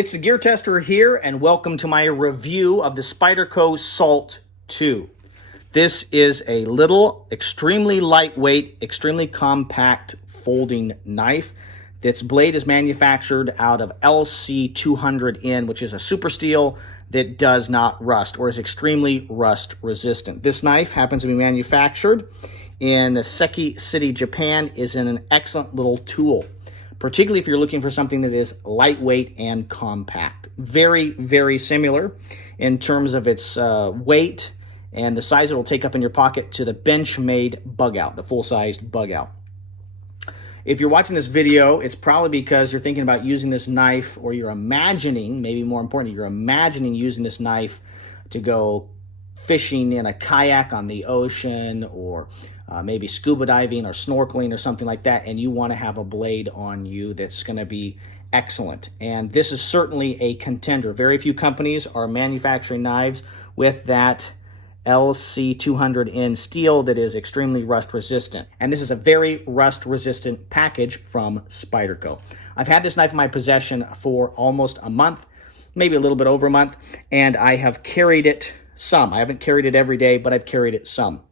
It's the Gear Tester here, and welcome to my review of the Spyderco Salt 2. This is a little, extremely lightweight, extremely compact folding knife. Its blade is manufactured out of LC200N, which is a super steel that does not rust or is extremely rust resistant. This knife happens to be manufactured in Seki City, Japan. Is an excellent little tool, particularly if you're looking for something that is lightweight and compact. Very, very similar in terms of its weight and the size it will take up in your pocket to the Benchmade bug out, the full-sized bug out. If you're watching this video, it's probably because you're thinking about using this knife, or you're imagining, maybe more importantly, you're imagining using this knife to go fishing in a kayak on the ocean, or maybe scuba diving or snorkeling or something like that, and you want to have a blade on you that's going to be excellent. And this is certainly a contender. Very few companies are manufacturing knives with that LC200N steel that is extremely rust resistant. And this is a very rust resistant package from Spyderco. I've had this knife in my possession for almost a month, maybe a little bit over a month, and I have carried it some. I haven't carried it every day, but I've carried it some.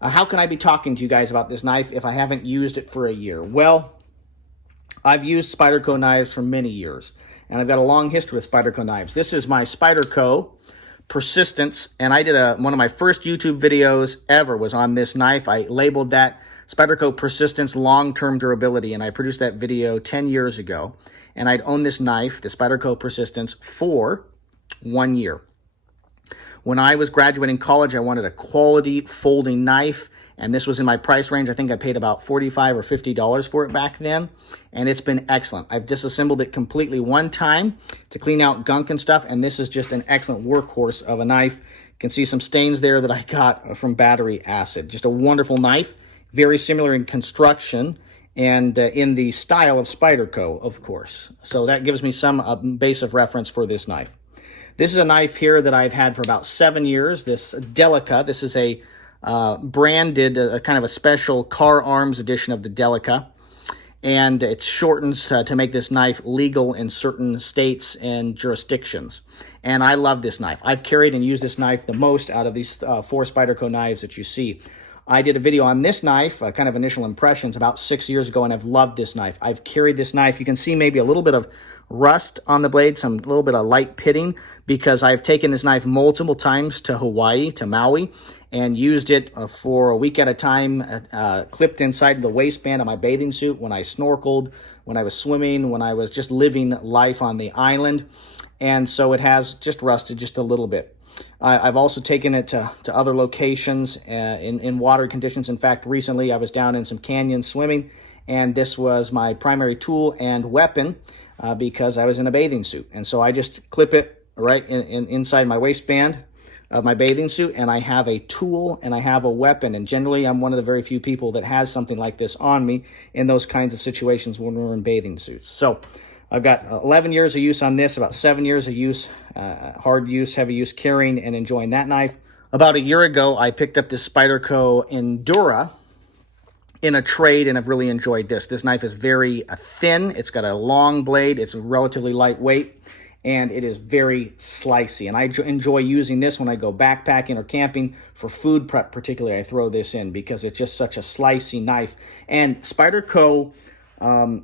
How can I be talking to you guys about this knife if I haven't used it for a year? Well, I've used Spyderco knives for many years, and I've got a long history with Spyderco knives. This is my Spyderco Persistence, and I did one of my first YouTube videos ever was on this knife. I labeled that Spyderco Persistence Long-Term Durability, and I produced that video 10 years ago, and I'd owned this knife, the Spyderco Persistence, for 1 year. When I was graduating college, I wanted a quality folding knife, and this was in my price range. I think I paid about $45 or $50 for it back then, and it's been excellent. I've disassembled it completely one time to clean out gunk and stuff, and this is just an excellent workhorse of a knife. You can see some stains there that I got from battery acid. Just a wonderful knife, very similar in construction and in the style of Spyderco, of course. So that gives me some base of reference for this knife. This is a knife here that I've had for about 7 years, this Delica. This is a branded, kind of a special car arms edition of the Delica. And it shortens to make this knife legal in certain states and jurisdictions. And I love this knife. I've carried and used this knife the most out of these 4 Spyderco knives that you see. I did a video on this knife, kind of initial impressions, about 6 years ago, and I've loved this knife. I've carried this knife. You can see maybe a little bit of rust on the blade, a little bit of light pitting, because I've taken this knife multiple times to Hawaii, to Maui, and used it for a week at a time, clipped inside the waistband of my bathing suit when I snorkeled, when I was swimming, when I was just living life on the island. And so it has just rusted just a little bit. I've also taken it to other locations in water conditions. In fact, recently I was down in some canyons swimming, and this was my primary tool and weapon because I was in a bathing suit. And so I just clip it right inside my waistband of my bathing suit, and I have a tool and I have a weapon. And generally, I'm one of the very few people that has something like this on me in those kinds of situations when we're in bathing suits. So I've got 11 years of use on this, about 7 years of use, hard use, heavy use, carrying and enjoying that knife. About a year ago, I picked up this Spyderco Endura in a trade, and I've really enjoyed this. This knife is very thin. It's got a long blade. It's relatively lightweight, and it is very slicey. And I enjoy using this when I go backpacking or camping for food prep. Particularly, I throw this in because it's just such a slicey knife. And Spyderco,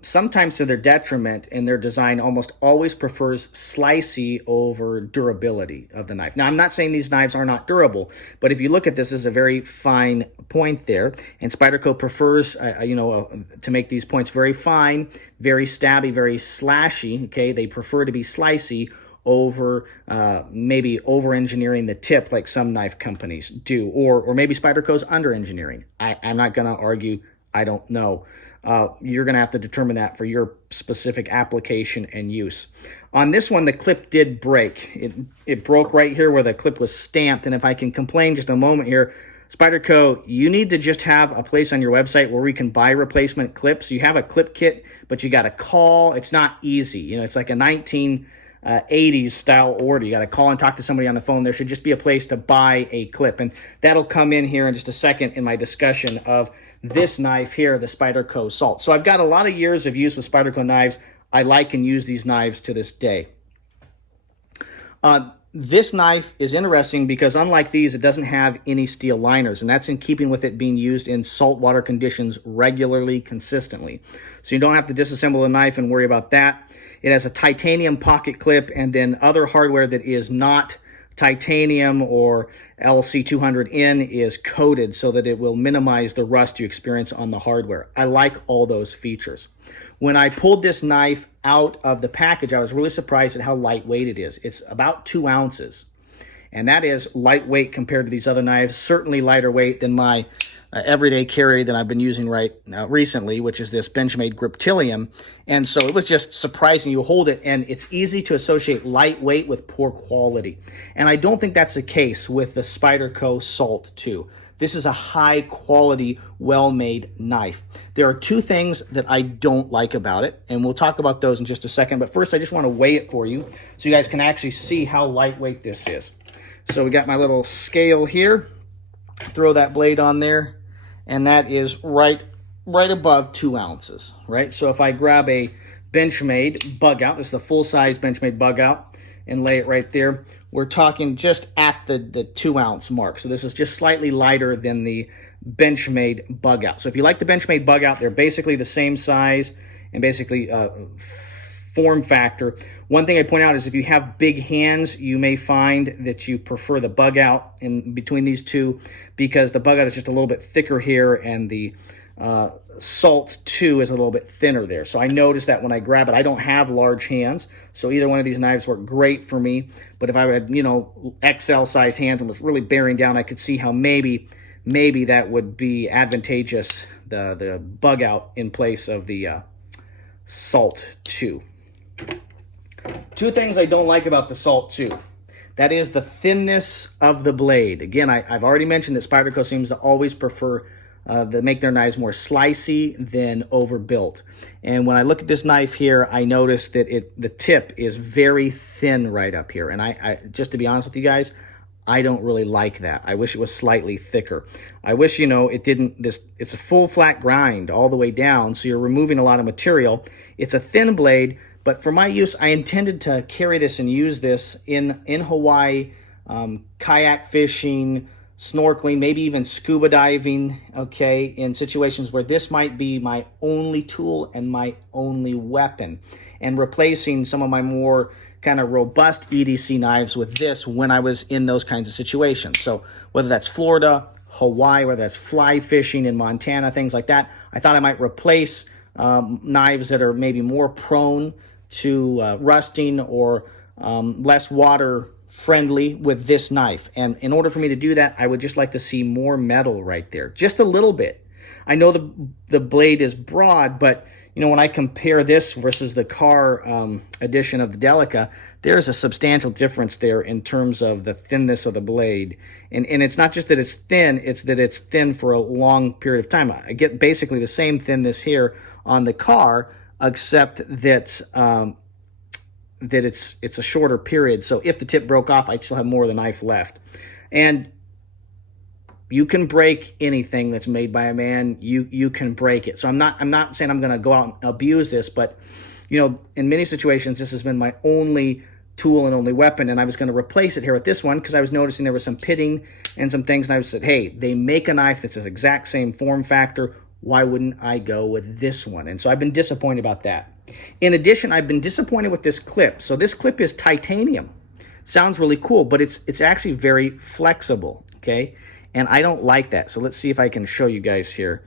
sometimes to their detriment in their design, almost always prefers slicey over durability of the knife. Now, I'm not saying these knives are not durable, but if you look at this, is a very fine point there, and Spyderco prefers, to make these points very fine, very stabby, very slashy. Okay, they prefer to be slicey over maybe over-engineering the tip like some knife companies do, or maybe Spyderco's under-engineering. I'm not going to argue. I don't know. You're going to have to determine that for your specific application and use. On this one, the clip did break. It broke right here where the clip was stamped. And if I can complain just a moment here, Spyderco, you need to just have a place on your website where we can buy replacement clips. You have a clip kit, but you got to call. It's not easy. It's like a 1980s style order. You got to call and talk to somebody on the phone. There should just be a place to buy a clip. And that'll come in here in just a second in my discussion of this knife here, the Spyderco Salt. So I've got a lot of years of use with Spyderco knives. I like and use these knives to this day. This knife is interesting because unlike these, it doesn't have any steel liners, and that's in keeping with it being used in saltwater conditions regularly, consistently. So you don't have to disassemble the knife and worry about that. It has a titanium pocket clip and then other hardware that is not titanium or LC200N is coated so that it will minimize the rust you experience on the hardware. I like all those features. When I pulled this knife out of the package, I was really surprised at how lightweight it is. It's about 2 ounces, and that is lightweight compared to these other knives, certainly lighter weight than my everyday carry that I've been using right now recently, which is this Benchmade Griptilium. And so it was just surprising. You hold it, and it's easy to associate lightweight with poor quality. And I don't think that's the case with the Spyderco Salt 2. This is a high-quality, well-made knife. There are 2 things that I don't like about it, and we'll talk about those in just a second. But first, I just want to weigh it for you so you guys can actually see how lightweight this is. So we got my little scale here. Throw that blade on there, and that is right above 2 ounces, right? So if I grab a Benchmade bug out, this is the full-size Benchmade bug out, and lay it right there, we're talking just at the 2 ounce mark. So this is just slightly lighter than the Benchmade bug out. So if you like the Benchmade bug out, they're basically the same size and basically form factor. One thing I point out is if you have big hands, you may find that you prefer the bug out in between these two because the bug out is just a little bit thicker here and the Salt 2 is a little bit thinner there. So I noticed that when I grab it. I don't have large hands, so either one of these knives work great for me. But if I had, you know, XL sized hands and was really bearing down, I could see how maybe that would be advantageous, the bug out in place of the Salt 2. 2 things I don't like about the Salt 2. That is the thinness of the blade. Again, I've already mentioned that Spyderco seems to always prefer to make their knives more slicey than overbuilt. And when I look at this knife here, I notice that the tip is very thin right up here. And I just to be honest with you guys, I don't really like that. I wish it was slightly thicker. I wish, you know, it's a full flat grind all the way down, so you're removing a lot of material. It's a thin blade, but for my use, I intended to carry this and use this in Hawaii, kayak fishing, snorkeling, maybe even scuba diving, okay, in situations where this might be my only tool and my only weapon, and replacing some of my more kind of robust EDC knives with this when I was in those kinds of situations. So whether that's Florida, Hawaii, whether that's fly fishing in Montana, things like that, I thought I might replace knives that are maybe more prone to rusting or less water friendly with this knife. And in order for me to do that, I would just like to see more metal right there, just a little bit. I know the blade is broad, but you know, when I compare this versus the car edition of the Delica, there's a substantial difference there in terms of the thinness of the blade. And it's not just that it's thin, it's that it's thin for a long period of time. I get basically the same thinness here on the car, except that it's a shorter period. So if the tip broke off, I'd still have more of the knife left. And you can break anything that's made by a man. You can break it. So I'm not saying I'm going to go out and abuse this, but you know, in many situations, this has been my only tool and only weapon, and I was going to replace it here with this one because I was noticing there was some pitting and some things, and I said, hey, they make a knife that's the exact same form factor. Why wouldn't I go with this one? And so I've been disappointed about that. In addition, I've been disappointed with this clip. So this clip is titanium. Sounds really cool, but it's actually very flexible, okay? And I don't like that. So let's see if I can show you guys here.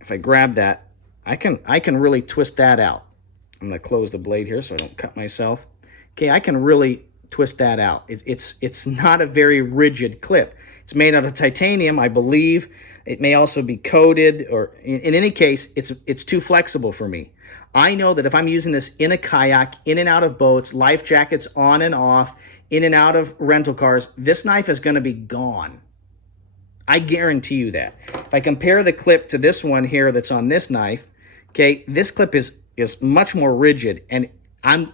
If I grab that, I can really twist that out. I'm going to close the blade here so I don't cut myself. Okay, I can really twist that out. It's not a very rigid clip. It's made out of titanium, I believe. It may also be coated, or in any case, it's too flexible for me. I know that if I'm using this in a kayak, in and out of boats, life jackets on and off, in and out of rental cars, this knife is going to be gone. I guarantee you that. If I compare the clip to this one here that's on this knife, okay, this clip is much more rigid, and I'm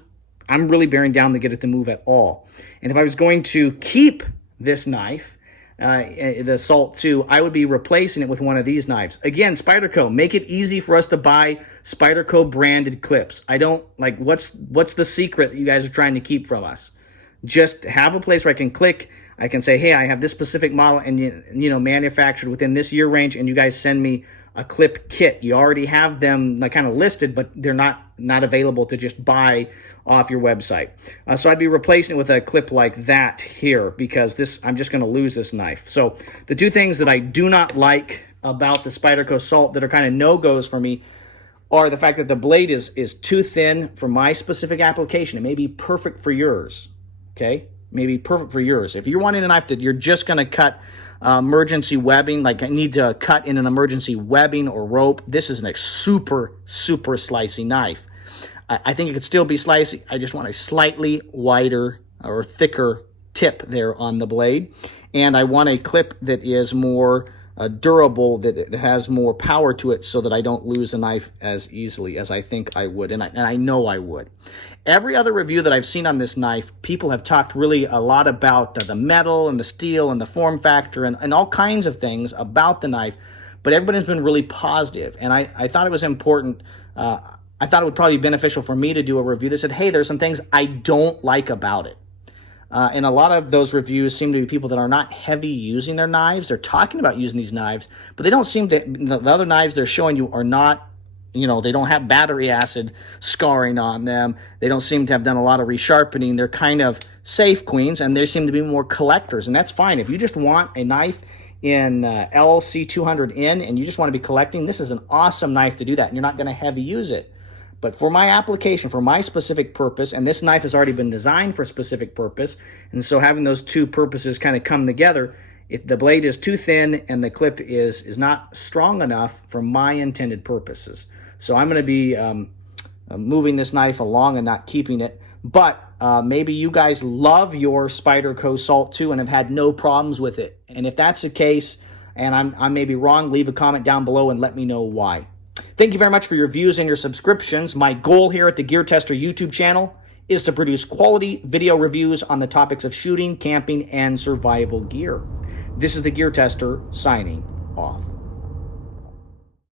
really bearing down to get it to move at all. And if I was going to keep this knife, the Salt 2, I would be replacing it with one of these knives. Again, Spyderco, make it easy for us to buy Spyderco branded clips. I don't like, what's the secret that you guys are trying to keep from us? just have a place where I can click. I can say, hey, I have this specific model and, manufactured within this year range, and you guys send me a clip kit. You already have them like kind of listed, but they're not available to just buy off your website. So I'd be replacing it with a clip like that here, because I'm just going to lose this knife. So the two things that I do not like about the Spyderco Salt that are kind of no-goes for me are the fact that the blade is too thin for my specific application. It may be perfect for yours, okay? Maybe perfect for yours. If you're wanting a knife that you're just going to cut emergency webbing, like I need to cut in an emergency webbing or rope, this is a super, super slicey knife. I think it could still be slicey. I just want a slightly wider or thicker tip there on the blade. And I want a clip that is more durable, that has more power to it, so that I don't lose a knife as easily as I think I would, and I know I would. Every other review that I've seen on this knife, people have talked really a lot about the metal and the steel and the form factor and all kinds of things about the knife, but everybody's been really positive, and I thought it was important. I thought it would probably be beneficial for me to do a review that said, hey, there's some things I don't like about it. And a lot of those reviews seem to be people that are not heavy using their knives. They're talking about using these knives, but they don't seem to, the other knives they're showing you are not, they don't have battery acid scarring on them. They don't seem to have done a lot of resharpening. They're kind of safe queens, and they seem to be more collectors, and that's fine. If you just want a knife in LC200N and you just want to be collecting, this is an awesome knife to do that, and you're not going to heavy use it. But for my application, for my specific purpose, and this knife has already been designed for a specific purpose, and so having those two purposes kind of come together, if the blade is too thin and the clip is not strong enough for my intended purposes. So I'm going to be moving this knife along and not keeping it. But maybe you guys love your Spyderco Salt 2 and have had no problems with it. And if that's the case, and I may be wrong, leave a comment down below and let me know why. Thank you very much for your views and your subscriptions. My goal here at the Gear Tester YouTube channel is to produce quality video reviews on the topics of shooting, camping, and survival gear. This is the Gear Tester signing off.